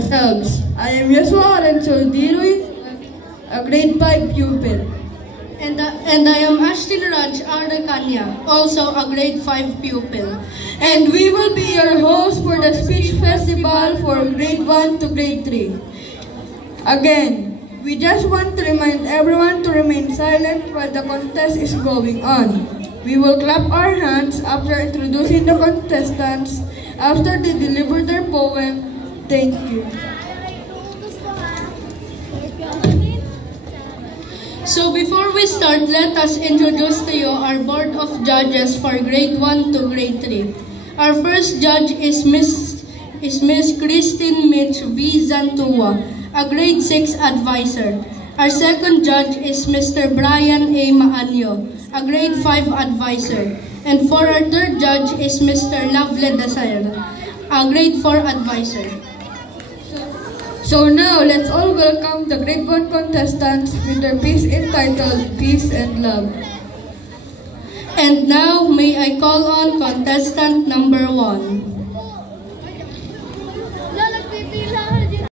ourselves. I am Yeshua Arenso Diruy, a grade 5 pupil. And I am Ashtin Raj Ardakanya, also a grade 5 pupil. And we will be your hosts for the speech festival for grade 1 to grade 3. Again, we just want to remind everyone to remain silent while the contest is going on. We will clap our hands after introducing the contestants after they deliver their poem. Thank you. So before we start, let us introduce to you our board of judges for grade 1 to grade 3. Our first judge is Miss Christine Mitch V. Zantua, a grade 6 advisor. Our second judge is Mr. Brian A. Maanyo, a grade 5 advisor. And for our third judge is Mr. Lovely Dasair, a grade 4 advisor. So now, let's all welcome the grade 1 contestants with their piece entitled Peace and Love. And now, may I call on contestant number 1.